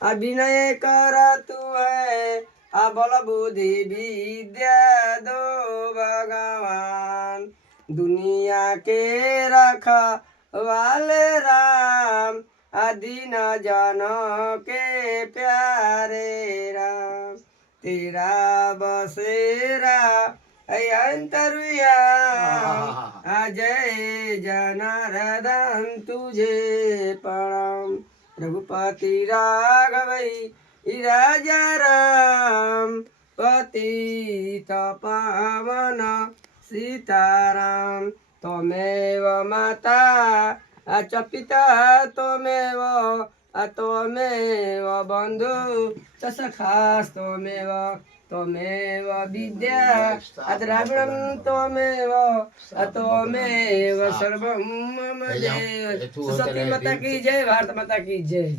अभिनय कर तू है बल बुद्धि विद्या दो भगवान। दुनिया के रखा वाले राम दीन जन के प्यारे राम। तेरा बसेरा अंतरिया जय जनार्दन तुझे प्रणाम। रघुपति राघवई राजा राम पतित पावन सीताराम। त्वमेव माता च पिता त्वमेव त्वमेव बंधु च सखास्त्वमेव त्वमेव विद्या द्रविणं त्वमेव त्वमेव सर्वं मम देव। सरस्वती माता की जय, भारत माता की जय।